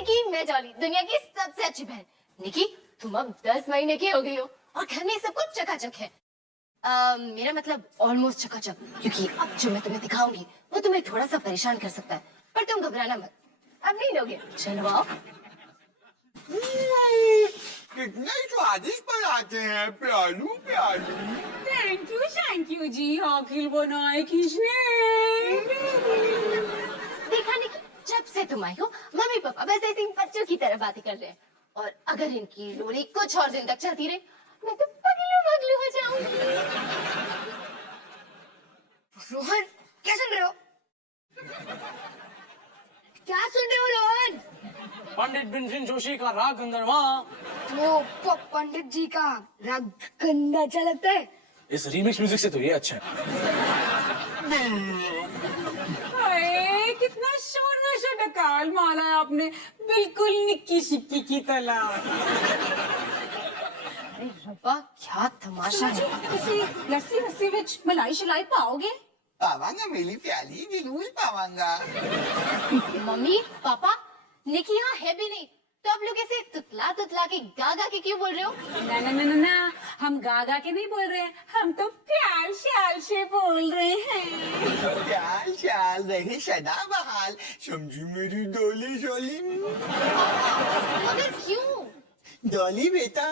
निकी, मैं डॉली, दुनिया की सबसे अच्छी बहन। निकी, तुम अब 10 महीने की हो गई हो और घर में सब कुछ चकाचक है। मेरा मतलब ऑलमोस्ट चकाचक, क्योंकि अब जो मैं तुम्हें दिखाऊंगी वो तुम्हें थोड़ा सा परेशान कर सकता है, पर तुम घबराना मत, अब नहीं लोगे। चलो आओ। कितने स्वादिष्ट बनाते हैं, प्यालू प्यालू। थैंक यू जी, आखिर बनाए किसने? देखा नहीं, जब से तुम आई हो मम्मी पापा बस ऐसे बच्चों की तरह बातें कर रहे हैं, और अगर इनकी लोरी कुछ और दिन तक चलती रही मैं तो पगलू हो जाऊंगी। रोहन, क्या सुन रहे हो? क्या सुन रहे हो रोहन? पंडित भीमसेन जोशी का राग गंधर्वा। वो पंडित जी का राग गंदा अच्छा लगता है। इस रीमिक्स म्यूजिक से तो ये अच्छा है। हाय, कितना शोर नशा डकाल मारा है आपने, बिल्कुल निक्की शिक्की की तरह। रब्बा, क्या तमाशा है। लस्सी वस्सी विच मलाई शलाई पाओगे? पावांगा मेरी प्याली, जरूर पावांगा। मम्मी पापा, निकी यहाँ है भी नहीं, तो आप लोग ऐसे तुतला तुतला के गागा के क्यों बोल रहे हो? ना, हम गागा के नहीं बोल रहे हैं, हम तो प्यार श्याल से बोल रहे हैं। प्याल श्याल रहे सदा बहाल, समझी मेरी डोली शोली। मगर क्यों? डोली बेटा,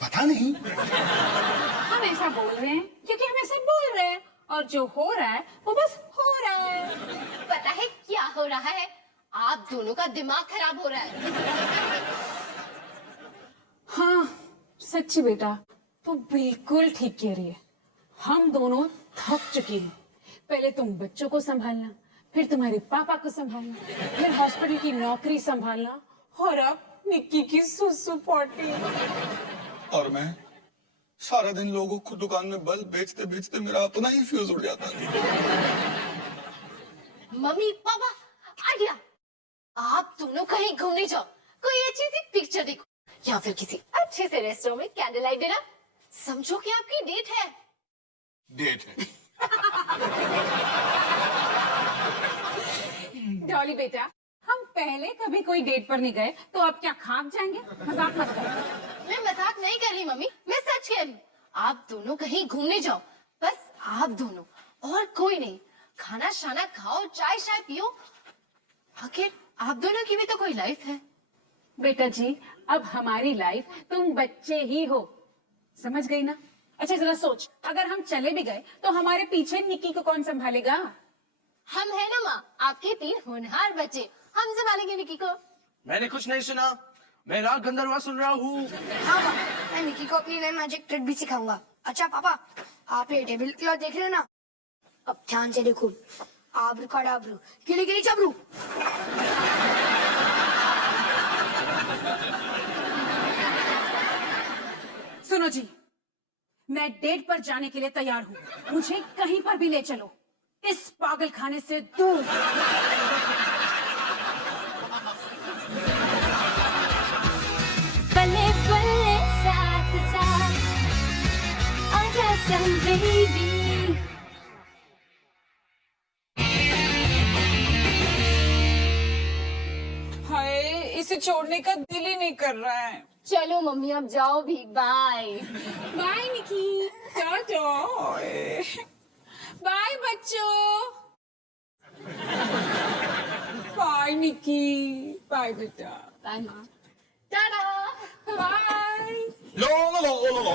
पता नहीं। हम ऐसा बोल रहे हैं क्योंकि हम ऐसा बोल रहे हैं, और जो हो रहा है वो बस हो रहा है। पता है क्या हो रहा है? आप दोनों का दिमाग खराब हो रहा है। हाँ सच्ची बेटा, तो बिल्कुल ठीक कह रही है। हम दोनों थक चुके हैं। पहले तुम बच्चों को संभालना, फिर तुम्हारे पापा को संभालना, फिर हॉस्पिटल की नौकरी संभालना, और अब निक्की की सुसु पॉटी। और मैं सारा दिन लोगों को दुकान में बल्ब बेचते बेचते मेरा अपना ही फ्यूज उड़ जाता है। मम्मी पापा, आइडिया, आप दोनों कहीं घूमने जाओ, कोई अच्छी सी पिक्चर देखो, या फिर किसी अच्छे से रेस्टोरेंट में कैंडल लाइट डिनर। समझो कि आपकी डेट है। डेट है। डॉली बेटा, हम पहले कभी कोई डेट पर नहीं गए, तो अब क्या खाक जाएंगे? मजाक मत करो। मैं मजाक नहीं कर रही मम्मी, मैं सच कह रही हूँ। आप दोनों कहीं घूमने जाओ, बस आप दोनों, और कोई नहीं। खाना शाना खाओ, चाय शाय पियो, आखिर आप दोनों की भी तो कोई लाइफ है। बेटा जी, अब हमारी लाइफ तुम बच्चे ही हो, समझ गई ना? अच्छा जरा सोच, अगर हम चले भी गए तो हमारे पीछे निक्की को कौन संभालेगा? हम है ना माँ, आपके 3 होनहार बच्चे, हम संभालेंगे निकी को। मैंने कुछ नहीं सुना, मैं राग गंधर्वा सुन रहा हूँ। हाँ पापा, मैं निकी को अपनी नई मैजिक ट्रिक भी सिखाऊंगा। अच्छा पापा, आप ये टेबल क्लॉथ देख रहे हैं ना? अब ध्यान से देखो। आब्रू कडाब्रू, गिली गिली चबरू। सुनो जी, मैं डेट पर जाने के लिए तैयार हूँ, मुझे कहीं पर भी ले चलो, इस पागल खाने से दूर। पले पले साथ साथ आजा संग बेबी। हाय, इसे छोड़ने का दिल ही नहीं कर रहा है। चलो मम्मी, अब जाओ भी, बाय। बाय निकी, टाटा। बाय बच्चों। बाय निकी, बाय बेटा। बाय माँ, टाटा। बाय। लो लो लो लो लो।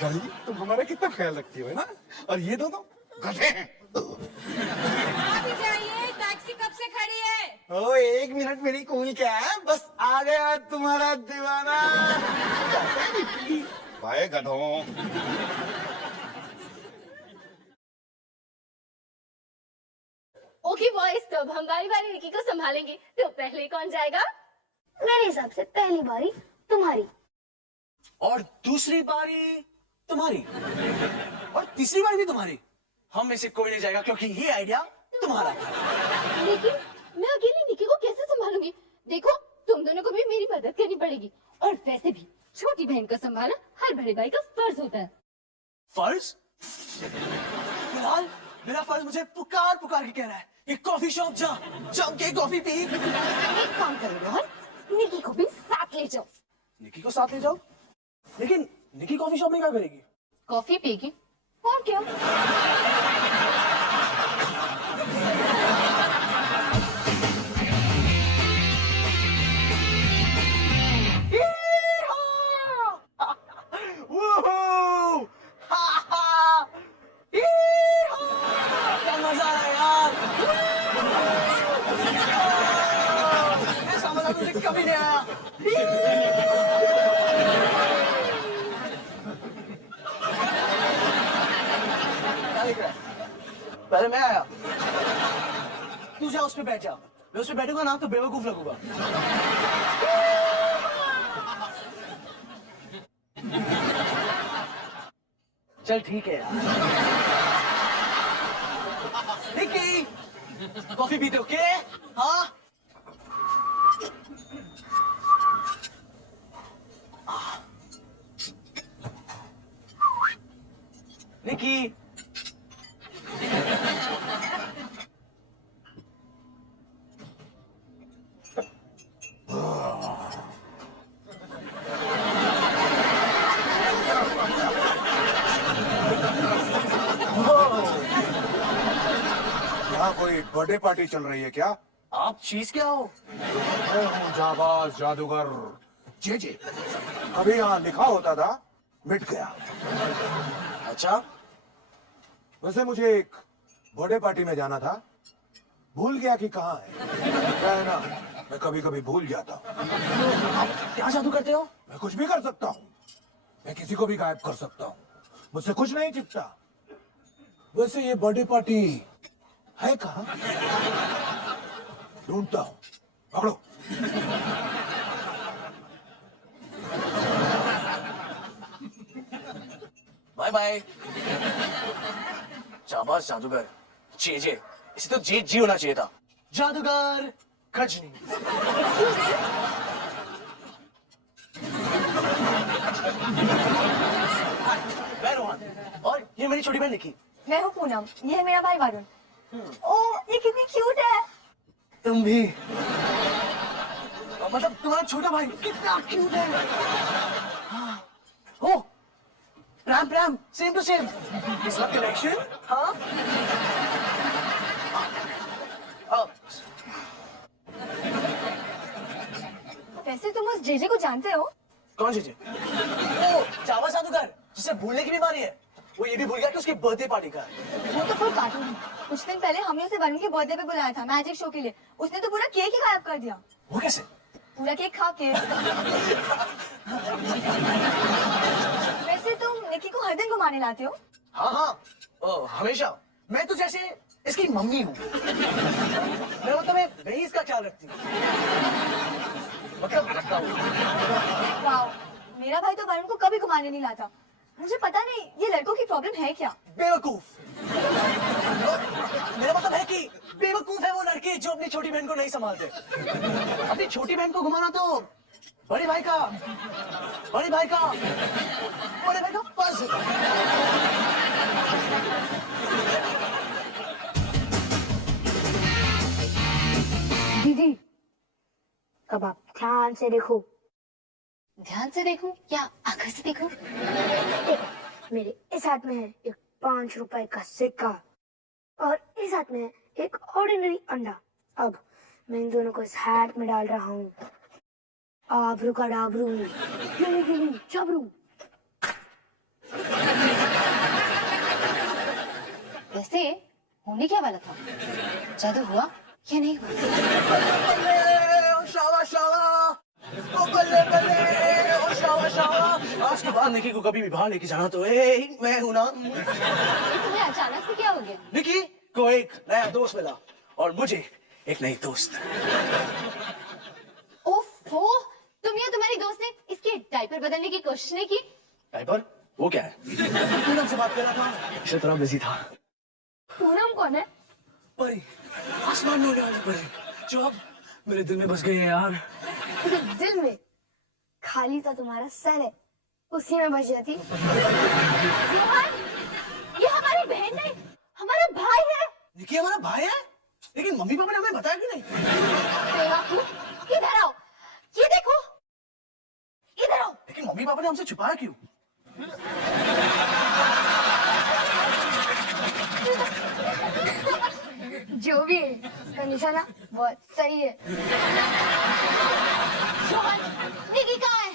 डॉली, तुम हमारा कितना ख्याल रखती हो ना? और ये दोनों गधे हैं। आप ही जाइए, टैक्सी कब से खड़ी है? ओ 1 मिनट मेरी कूल क्या है, बस आ गया तुम्हारा दीवाना। भाई गधों। ओके बॉयज, तो अब हम बारी बारी निकी को संभालेंगे, तो पहले कौन जाएगा? मेरे हिसाब से पहली बारी तुम्हारी, और दूसरी बारी तुम्हारी, और तीसरी बारी भी तुम्हारी। हम में से कोई नहीं जाएगा क्योंकि ये आइडिया तुम्हारा था। लेकिन मैं अकेली निकी को कैसे संभालूंगी? देखो, तुम दोनों को भी मेरी मदद करनी पड़ेगी, और वैसे भी छोटी बहन को संभालना हर बड़े भाई का फर्ज होता है। फर्ज? फिलहाल मेरा फर्ज मुझे पुकार पुकार के कह रहा है एक कॉफी शॉप जा, जम के कॉफी पी। एक काम करो रोहन, निकी को भी साथ ले जाओ। निकी को साथ ले जाओ? लेकिन निकी कॉफी शॉप में क्या करेगी? कॉफी पिएगी और क्या। Woohoo! Ha ha! क्या मजा आ रहा है यार! ऐसा मजा मुझे कभी नहीं आया। क्या लिख रहा है? पहले मैं आया। तू जा उस पे बैठ जा। मैं उस पे बैठूंगा ना तो बेवकूफ लगूंगा। चल ठीक है यार। निकी, कॉफी पीते हो क्या? हाँ? निकी, यहाँ कोई बर्थडे पार्टी चल रही है क्या? आप चीज क्या हो? मैं हूँ जाबाज जादूगर जे। कभी यहाँ लिखा होता था, मिट गया। अच्छा, वैसे मुझे एक बर्थडे पार्टी में जाना था, भूल गया कि कहाँ है। क्या है ना, मैं कभी कभी भूल जाता हूँ। क्या जादू करते हो? मैं कुछ भी कर सकता हूँ। मैं किसी को भी गायब कर सकता हूँ। मुझसे कुछ नहीं छिपता। वैसे ये बर्थडे पार्टी है कहाँ? ढूंढता हूँ। पकड़ो। Bye bye. जाबाज जादूगर जे, इसे तो जी होना चाहिए था। जादूगर खजनी। मैं रोहन और ये मेरी छोटी बहन निकी। मैं हूँ पूनम, ये है मेरा भाई वरुण। ओ, ये कितनी क्यूट है। तुम भी मतलब तुम्हारा छोटा भाई कितना क्यूट है। ओ pram pram, same to same. इसका कनेक्शन? हाँ। वैसे तुम उस जेजे को जानते हो? कौन जीजे? ओ जावा जादूगर जिसे भूलने की बीमारी है। वो ये भी भूल गया कि उसकी बर्थडे पार्टी का है। वो तो फुल कार्टून है। कुछ दिन पहले हमने उसे वरुण के बर्थडे पे बुलाया था मैजिक शो के लिए। उसने तो पूरा केक ही गायब कर दिया। वो कैसे? पूरा केक खा के। वैसे तुम निकी को हर दिन घुमाने लाते हो? हाँ हाँ, हमेशा। मैं तो जैसे इसकी मम्मी हूँ। मैं मतलब वही इसका ख्याल रखती हूँ। मतलब रखता हूँ। वाओ, मेरा भाई तो वरुण को कभी घुमाने नहीं लाता। मुझे पता नहीं ये लड़कों की प्रॉब्लम है क्या। बेवकूफ। मेरा मतलब है कि बेवकूफ है वो लड़के जो अपनी छोटी बहन को नहीं संभालते। अपनी छोटी बहन को घुमाना तो बड़े भाई का फर्ज है। दीदी, अब आप ध्यान से देखो। ध्यान से देखूं या आंखों से देखूं? मेरे इस हाथ में है एक 5 रुपए का सिक्का और इस हाथ में है एक ऑर्डिनरी अंडा। अब मैं इन दोनों को इस हैट में डाल रहा हूँ। आबरू का डाबरू, गिली गिली चबरू। वैसे होने क्या वाला था? जादू हुआ या नहीं हुआ? आज के बाद निकी को कभी भी बाहर लेके जाना तो मैं हूं ना। तुम्हें अचानक से क्या हो गया? निकी को एक नया दोस्त मिला और मुझे एक नई दोस्त। ओफो, तुम या तुम्हारी दोस्त ने इसके डायपर बदलने की कोशिश नहीं की? डायपर? वो क्या है? पूनम से बात कर रहा था, इसे थोड़ा बिजी था। पूनम कौन है? परी, आसमान में उड़ने वाली परी, जो अब मेरे दिल में बस गई है यार। दिल में खाली था तुम्हारा सर है, उसी में बच जाती। ये हमारी बहन नहीं, हमारा भाई है। निकी हमारा भाई है? लेकिन मम्मी पापा ने हमें बताया क्यों नहीं? बेवकूफ, इधर आओ, ये देखो, इधर आओ। लेकिन मम्मी पापा ने हमसे छुपाया क्यों? जो भी है इसका निशाना बहुत सही है। रोहन, निकी कहाँ है?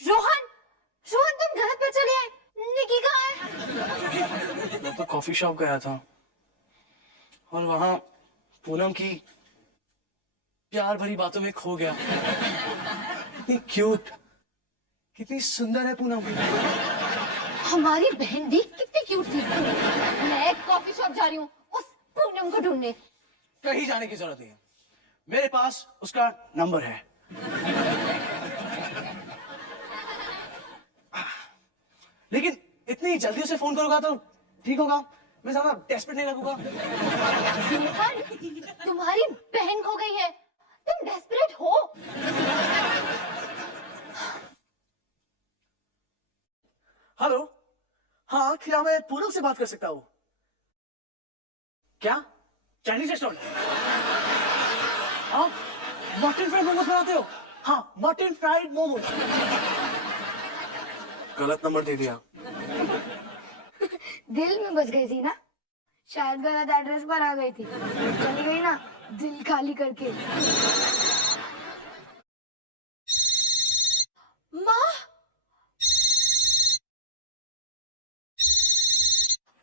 रोहन, रोहन तुम घर पे चले आए, निकी कहाँ है? मैं तो कॉफी शॉप गया था और वहां पूनम की प्यार भरी बातों में खो गया। कितनी क्यूट, कितनी सुंदर है पूनम। हमारी बहन भी कितनी क्यूट थी। मैं कॉफी शॉप जा रही हूँ उस पूनम को ढूंढने। कहीं जाने की जरूरत नहीं है, मेरे पास उसका नंबर है। लेकिन इतनी जल्दी उसे फोन करूंगा तो ठीक होगा, मैं ज्यादा डेस्परेट नहीं लगूंगा। रोहन, तुम्हारी बहन खो गई है, तुम डेस्परेट हो? हेलो, हाँ क्या मैं पूनम से बात कर सकता हूँ? क्या चाइनीज रेस्टोरेंट? आप मटन फ्राइड मोमोज बनाते हो? हाँ, मटन फ्राइड मोमोज। गलत नंबर दे दिया। दिल में बस गई थी ना, शायद गलत एड्रेस पर आ गई थी, चली गई ना दिल खाली करके। माँ,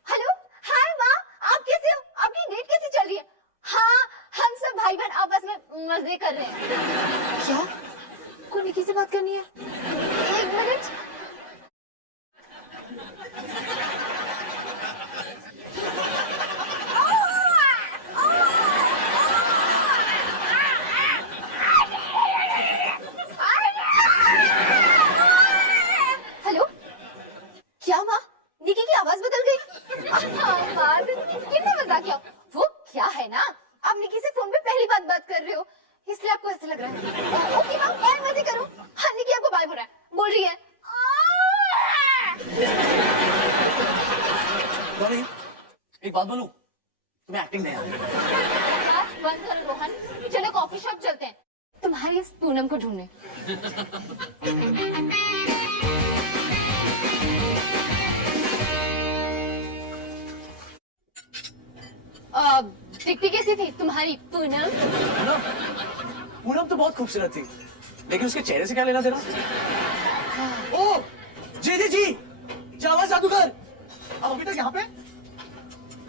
हेलो, हाय माँ, आप कैसे हो? आपकी डेट कैसी चल रही है? हाँ, हम सब भाई बहन आपस में मजे कर रहे हैं। क्या? को निकी से बात करनी है? एक मिनट। हेलो, क्या माँ? निकी की आवाज बदल गई? माँ, कितना मजाक किया। वो क्या है ना, आप निकी से फोन पे पहली बात कर रहे हो, इसलिए आपको ऐसा लग रहा है। ओके माँ, बाय, मजे करो। हाँ, निकी आपको बाय बोल रहा है, बोल रही है। रोहन, एक बात बोलूं, तुम्हें एक्टिंग नहीं आती। बस बंद करो रोहन, चलो कॉफी शॉप चलते हैं तुम्हारी इस पूनम को ढूंढने। दिखती कैसी थी तुम्हारी पूनम? पूनम तो बहुत खूबसूरत थी, लेकिन उसके चेहरे से क्या लेना देना? ओ, जी, जावा जादूगर, आप अभी तक यहाँ पे?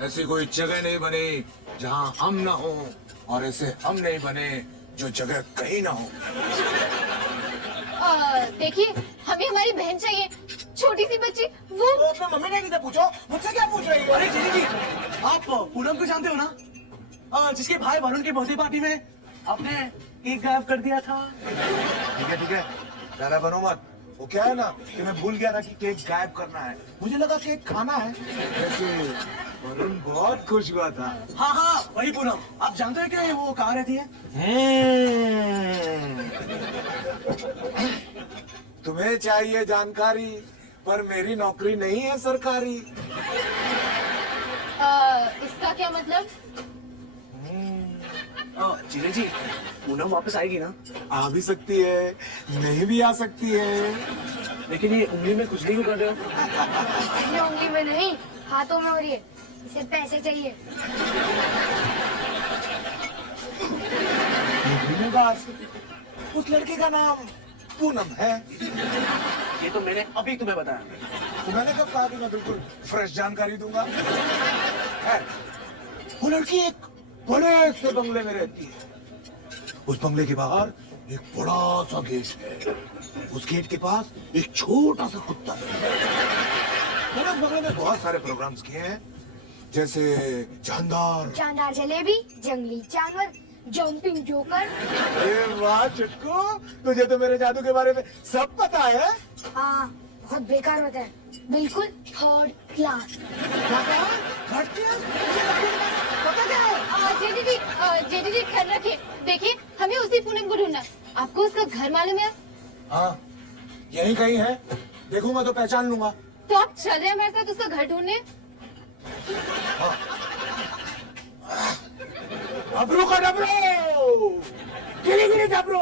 ऐसी कोई जगह नहीं बनी जहां हम ना हो, और ऐसे हम नहीं बने जो जगह कहीं ना हो। देखिए, हमें हमारी बहन चाहिए, छोटी सी बच्ची। वो तो अपने मम्मी ने नहीं पूछो, मुझसे क्या पूछ रही हो? अरे जी, आप पूनम को जानते हो ना? जिसके भाई वरुण की बर्थडे पार्टी में आपने केक गायब कर दिया था। ठीक है, ज्यादा बनो मत। वो क्या है ना कि मैं भूल गया था कि केक गायब करना है, मुझे लगा केक खाना है। वैसे वरुण बहुत खुश हुआ था। हाँ, वही पूनम। आप जानते हैं कि वो कहाँ रहती है? तुम्हें चाहिए जानकारी, पर मेरी नौकरी नहीं है सरकारी। इसका क्या मतलब? जीरे जी, पूनम वापस आएगी ना? आ भी सकती है, नहीं भी आ सकती है। लेकिन ये उंगली में खुजली क्यों कर रहे हो? ये उंगली में नहीं, हाथों में हो रही है। इसे पैसे चाहिए। मेरे पास उस लड़के का नाम पूनम है। ये तो मैंने अभी तुम्हें बताया। तो मैंने कब कहा कि मैं बिल्कुल फ्रेश जानकारी दूंगा। है, वो लड़की एक बड़े से बंगले में रहती है। उस बंगले के बाहर एक बड़ा सा गेट है। उस गेट के पास एक छोटा सा कुत्ता है। मैंने उस बंगले में बहुत सारे प्रोग्राम्स किए हैं, जैसे जानदार। शानदार जलेबी, जंगली जानवर, जंपिंग जोकर। अरे वाह चुटकू, तुझे तो मेरे जादू के बारे में सब पता है। हाँ, बहुत बेकार होता है, बिल्कुल थर्ड क्लास। क्या कहा? Third class? पता क्या है? जेडी ख्याल रखिए। देखिए, हमें उसी पूनम को ढूंढना। आपको उसका घर मालूम है? हाँ, यही कहीं है। देखूंगा तो पहचान लूंगा। तो आप चल रहे हैं हमारे साथ उसका घर ढूंढने? डबरू का डबरू, गिरी गिरी डबरू।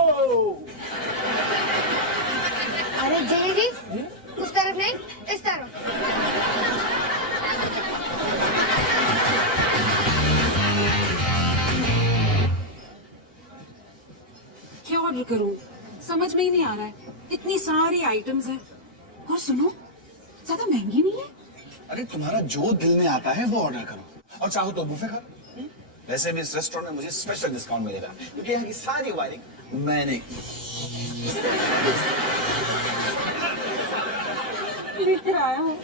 अरे जेडी, उस तरफ नहीं, इस तरफ। क्या ऑर्डर करूं? समझ में ही नहीं आ रहा है। इतनी सारी आइटम्स हैं। और सुनो, ज्यादा महंगी नहीं है। अरे तुम्हारा जो दिल में आता है वो ऑर्डर करो, और चाहो तो बुफे खा। वैसे भी इस रेस्टोरेंट में मुझे स्पेशल डिस्काउंट मिलेगा, क्योंकि यहाँ की सारी वायरिंग मैंने की। लेकर आया हूँ।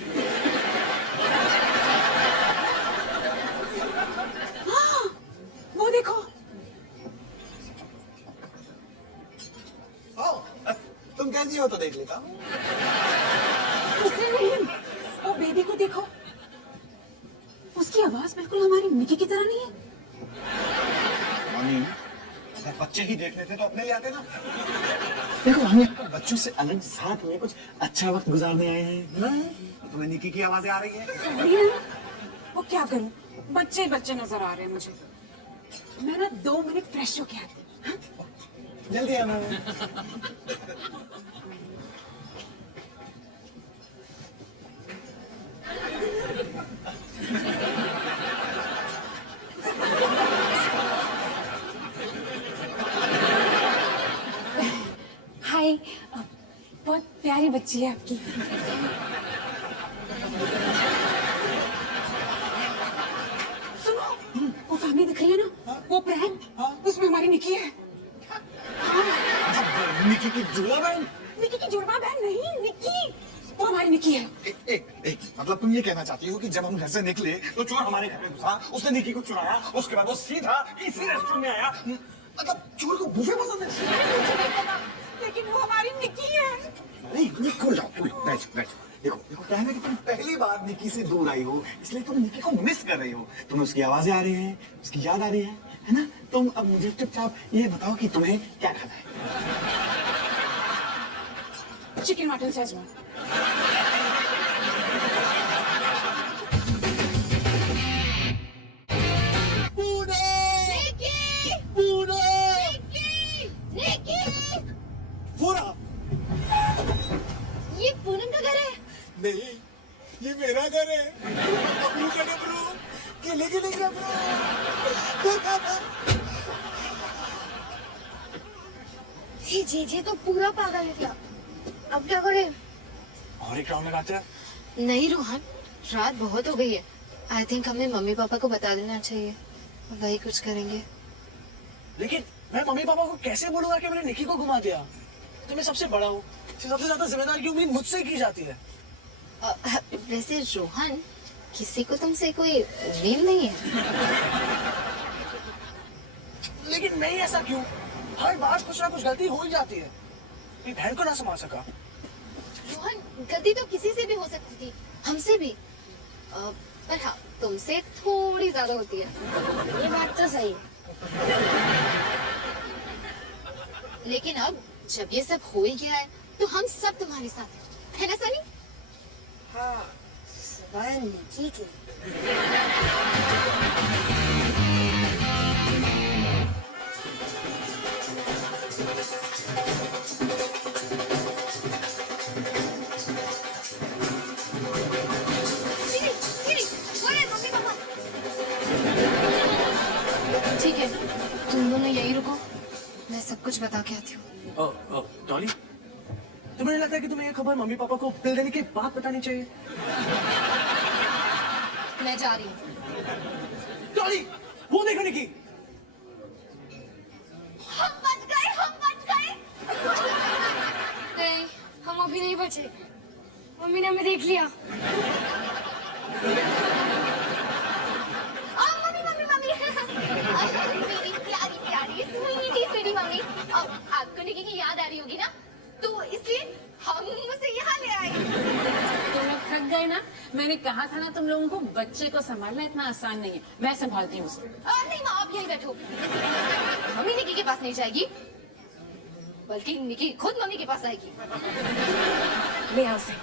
हाँ, वो देखो। तुम कैसी हो तो देख लेता हूँ। उससे नहीं, वो बेबी को देखो। उसकी आवाज बिल्कुल हमारी निकी की तरह नहीं है। मम्मी, अगर बच्चे ही देख लेते तो अपने ले आते ना। देखो, हम यहाँ पर बच्चों से अलग साथ में कुछ अच्छा वक्त गुजारने आए हैं ना? तुम्हें निकी की आवाजें आ रही है? सॉरी ना, वो क्या करूं? बच्चे बच्चे नजर आ रहे हैं मुझे। मैं ना 2 मिनट फ्रेश होके आती हूं। हाँ? जल्दी आना। हाय, बहुत प्यारी बच्ची है आपकी। सुनो, वो फैमिली दिख रही है ना? वो प्रैंक, उसमें हमारी निकी है। निकी की जुड़वा बहन? निकी की जुड़वा बहन नहीं, निकी। वो हमारी निकी है। एक मतलब तुम ये कहना चाहती हो कि जब हम घर से निकले तो चोर हमारे घर में घुसा, उसने निकी को चुराया, उसके बाद वो सीधा इसी रेस्टोरेंट में आया। मतलब चोर को बुफे पसंद है। लेकिन वो हमारी निकी है। नहीं, कूल डाउन, बैठ। देखो क्या है ना कि तुम पहली बार निकी से दूर आई हो, इसलिए तुम निकी को मिस कर रही हो। तुम्हें उसकी आवाजें आ रही हैं, उसकी याद आ रही है ना? तुम अब मुझे चुपचाप ये बताओ कि तुम्हें क्या खाना है? Chicken mutton Schezwan. पूरा ये पूनम का घर है? नहीं, ये मेरा घर है। डबरू का डबरू, गिली गिली डबरू। ये तो पूरा पागल निकला। अब क्या करें? और एक राउंड लगाते हैं। नहीं रोहन, रात बहुत हो गई है। आई थिंक हमें मम्मी पापा को बता देना चाहिए, वही कुछ करेंगे। लेकिन मैं मम्मी पापा को कैसे बोलूंगा कि मैंने निकी को घुमा दिया? तो मैं सबसे बड़ा हूँ, सबसे ज्यादा जिम्मेदारी की उम्मीद मुझसे ही की जाती है। वैसे रोहन, किसी को तुमसे कोई उम्मीद नहीं है। लेकिन मैं ही ऐसा क्यों? हर बार कुछ ना कुछ गलती हो ही जाती है। मेरी बहन को ना संभाल सका। रोहन, गलती तो किसी से भी हो सकती थी, हमसे भी। पर हाँ, तुमसे थोड़ी ज्यादा होती है। ये बात तो सही है। लेकिन अब जब ये सब हो ही गया है, तो हम सब तुम्हारे साथ है ना सनी? हाँ, सिवाय निकी के। ठीक है, तुम दोनों यही रुको, मैं सब कुछ बता के आती हूँ। डॉली, तुम्हें नहीं लगता कि तुम्हें ये खबर मम्मी पापा को पिल देने के बाद बतानी चाहिए? मैं जा रही हूँ। डॉली, वो देखो निकी। हम बच गए, हम बच गए। नहीं, हम अभी नहीं बचे। मम्मी ने हमें देख लिया। मम्मी मम्मी मम्मी मेरी प्यारी प्यारी स्वीटी स्वीटी मम्मी, अब आपको निकी की याद आ रही होगी ना, तो इसलिए हम उसे यहाँ ले आए। तुम लोग थक गए ना? मैंने कहा था ना तुम लोगों को बच्चे को संभालना इतना आसान नहीं है। मैं संभालती हूँ उसे। नहीं माँ, आप यहीं बैठो। मम्मी निकी के पास नहीं जाएगी, बल्कि निकी खुद मम्मी के पास आएगी। ले आओ उसे।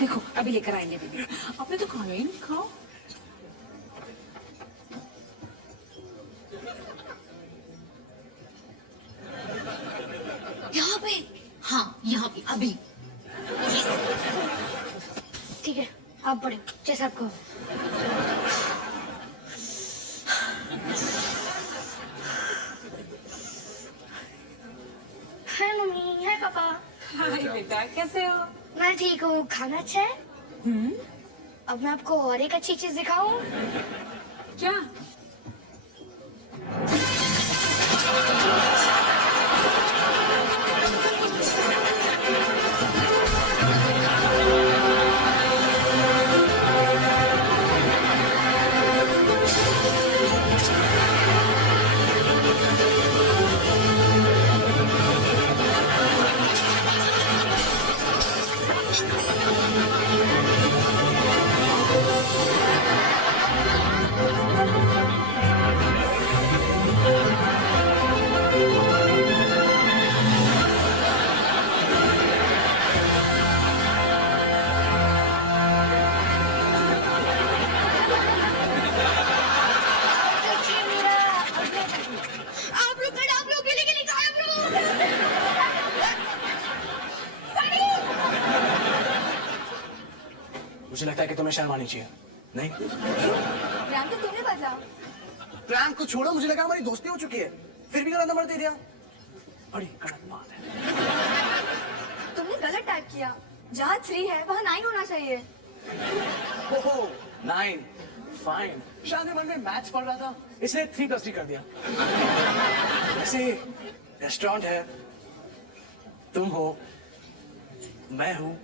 देखो अभी लेकर आएंगे बेबी। आपने तो खाना ही नहीं, खाओ। यहाँ पे? हाँ यहाँ पे, अभी। ठीक है, आप पढ़ो जैसा आपको। हाय मम्मी, हाय पापा। हाय बेटा, कैसे हो? मैं ठीक हूँ। खाना अच्छा है? अब मैं आपको और एक अच्छी चीज दिखाऊं। क्या? देखिए मेरा आप लोग गिले गिले गायब रहो। मुझे लगता है कि तुम्हें शर्म आनी चाहिए। नहीं? राम तो तुमने बदला। प्रैंक को छोड़ो, मुझे लगा हमारी दोस्ती हो चुकी है, फिर भी गलत नंबर दे दिया। बड़ी गलत बात है। तुमने गलत टाइप किया। जहाँ 3 है वहाँ 9 होना चाहिए। ओहो, 9, फाइन। शायद मन में मैथ्स पढ़ रहा था, इसलिए 3+3 कर दिया। वैसे रेस्टोरेंट है, तुम हो, मैं हूँ,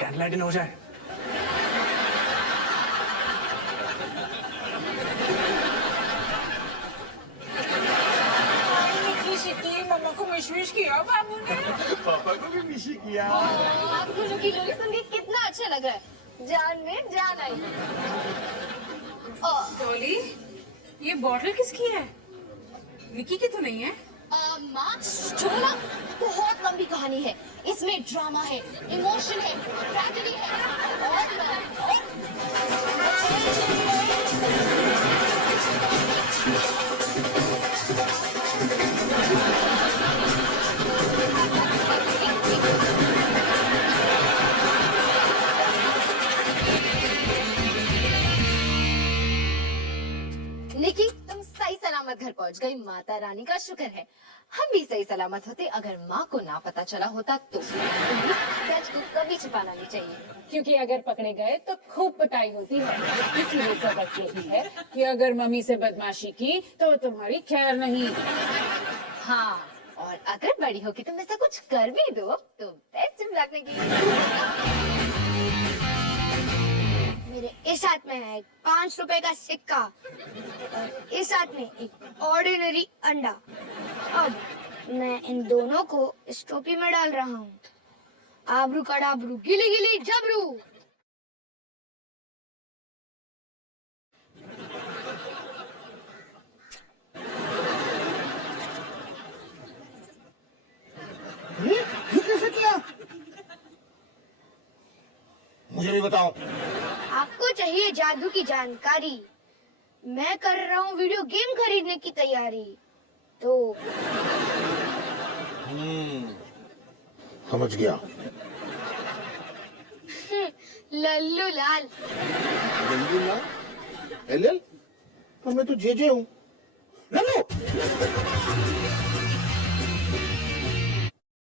कैंडल डिनर हो जाए। मम्मा को मिश किया बाबू ने। पापा को भी मिशी किया। आपको निकी लोरी सुन के कितना अच्छा लग रहा है। जान में जान आई। डॉली, ये बॉटल किसकी है? निकी की तो नहीं है? माँ, छोड़ो ना, बहुत लंबी कहानी है। इसमें ड्रामा है, इमोशन है, ट्रेजेडी है और निकी, तुम सही सलामत घर पहुंच गई, माता रानी का शुक्र है। हम भी सही सलामत होते अगर माँ को ना पता चला होता तो। सच को कभी छुपाना नहीं चाहिए, क्योंकि अगर पकड़े गए तो खूब पिटाई होती है। इसलिए सबक यही है कि अगर मम्मी से बदमाशी की तो तुम्हारी खैर नहीं। हाँ, और अगर बड़ी होगी तुम ऐसा कुछ कर भी दो तो बेस्ट लक निकी। मेरे इस हाथ में है 5 रुपए का सिक्का और इस हाथ में एक ऑर्डिनरी अंडा। अब मैं इन दोनों को इस टोपी में डाल रहा हूँ। आबरू कड़ाबरू, गिली गिली जबरू। ये कैसे किया? मुझे भी बताओ। आपको चाहिए जादू की जानकारी। मैं कर रहा हूँ वीडियो गेम खरीदने की तैयारी, तो समझ गया। लल्लू लाल। लल्लू लाल? एल? तो मैं तो जे हूँ। लल्लू